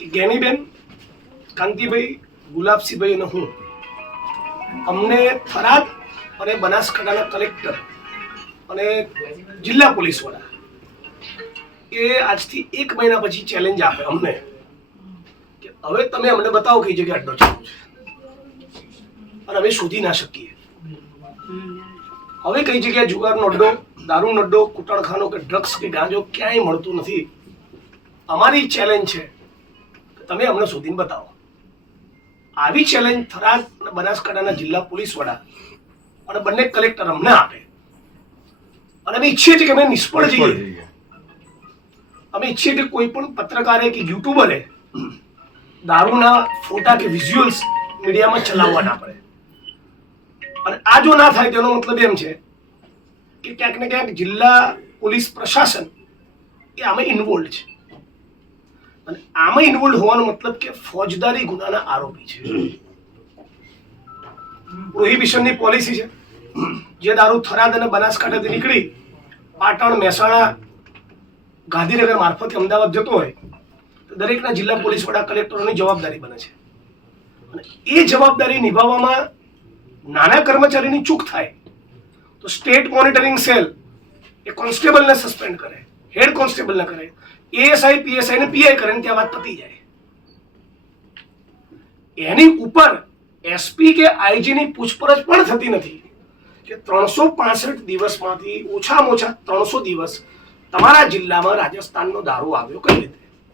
જ્ઞાનીબેન, કાંતિભાઈ, ગુલાબસિંહભાઈ અને હું અમને થરાદ અને બનાસકાંઠાના કલેક્ટર અને જિલ્લા પોલીસ વડા એ આજથી 1 મહિના પછી ચેલેન્જ આપે અમને કે હવે તમે અમને બતાવો કઈ જગ્યાએ અડ્ડો ચાલુ છે અને અમે શોધી ના શકીએ. હવે કઈ જગ્યાએ જુગારનો અડ્ડો, દારૂનો અડ્ડો, કૂટણખાનો કે ડ્રગ્સ કે ગાંજો ક્યાંય મળતું નથી. અમારી ચેલેન્જ છે કે તમે અમને શોધીને બતાવો. આવી ચેલેન્જ થરાદ અને બનાસકાંઠાના જિલ્લા પોલીસ વડા અને બંને કલેક્ટર અમને આપે અને અમે ઈચ્છીએ છીએ કે અમે નિષ્ફળ જઈએ. અમે ઈચ્છીએ કે કોઈ પણ પત્રકારે કે યુટ્યુબરે દારૂના ફોટા કે વિઝ્યુઅલ્સ મીડિયામાં ચલાવવા ના પડે. અને આ જો ના થાય તેનો મતલબ એમ છે કે ક્યાંક ને ક્યાંક જિલ્લા પોલીસ પ્રશાસન એ આમાં ઇન્વોલ્વ છે. અને આમાં ઇન્વોલ્વ હોવાનો મતલબ કે ફોજદારી ગુનાના આરોપી છે. પ્રોહિબિશનની પોલિસી છે. જે દારૂ થરાદ અને બનાસકાંઠાથી નીકળી પાટણ, મહેસાણા, ગાંધીનગર મારફતે અમદાવાદ જતો હોય તો દરેકના જિલ્લા પોલીસ વડા, કલેક્ટરોની જવાબદારી બને છે. અને એ જવાબદારી નિભાવવામાં નાના કર્મચારીની ચૂક થાય તો સ્ટેટ મોનિટરિંગ સેલ એ કોન્સ્ટેબલને સસ્પેન્ડ કરે, હેડ કોન્સ્ટેબલને કરે, એએસઆઈ, પીએસઆઈ ને પીઆઈ કરે, ત્યાં વાત પતી જાય. એની ઉપર એસપી કે આઈજીની પૂછપરછ પણ થતી નથી કે 365 દિવસમાંથી ઓછામાં ઓછા 300 દિવસ તમારા જિલ્લામાં રાજસ્થાનનો દારૂ આવ્યો કઈ રીતે.